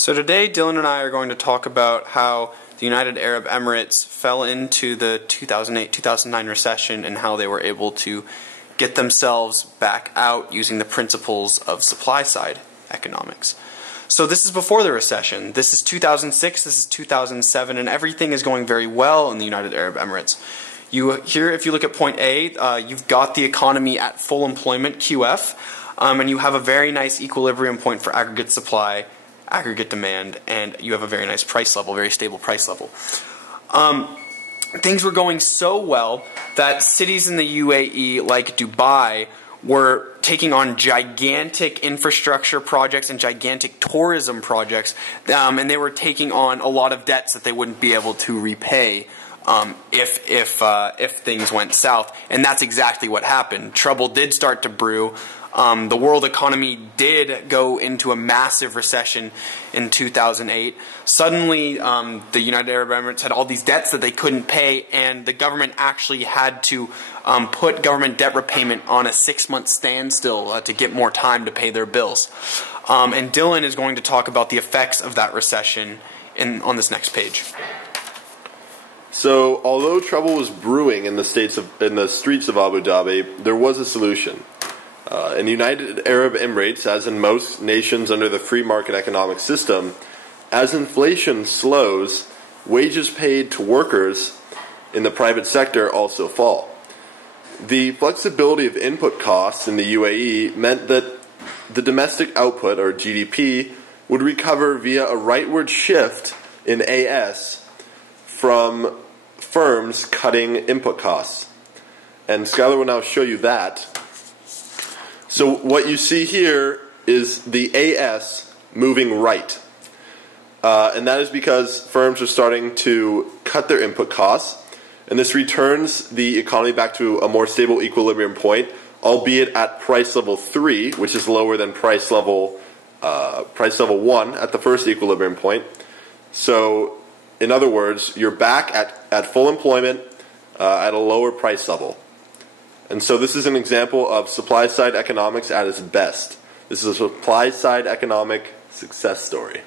So today Dylan and I are going to talk about how the United Arab Emirates fell into the 2008-2009 recession and how they were able to get themselves back out using the principles of supply-side economics. So this is before the recession. This is 2006, this is 2007, and everything is going very well in the United Arab Emirates. Here, if you look at point A, you've got the economy at full employment, QF, and you have a very nice equilibrium point for aggregate supply, aggregate demand, and you have a very nice price level, very stable price level. Things were going so well that cities in the UAE, like Dubai, were taking on gigantic infrastructure projects and gigantic tourism projects, and they were taking on a lot of debts that they wouldn't be able to repay if things went south. And that's exactly what happened. Trouble did start to brew. The world economy did go into a massive recession in 2008. Suddenly, the United Arab Emirates had all these debts that they couldn't pay, and the government actually had to put government debt repayment on a 6-month standstill to get more time to pay their bills. And Dylan is going to talk about the effects of that recession on this next page. So, although trouble was brewing in the streets of Abu Dhabi, there was a solution. In the United Arab Emirates, as in most nations under the free market economic system, as inflation slows, wages paid to workers in the private sector also fall. The flexibility of input costs in the UAE meant that the domestic output, or GDP, would recover via a rightward shift in AS from firms cutting input costs. And Skylar will now show you that. So what you see here is the AS moving right. And that is because firms are starting to cut their input costs, and this returns the economy back to a more stable equilibrium point, albeit at price level 3, which is lower than price level 1 at the first equilibrium point. So, in other words, you're back at full employment at a lower price level. And so this is an example of supply-side economics at its best. This is a supply-side economic success story.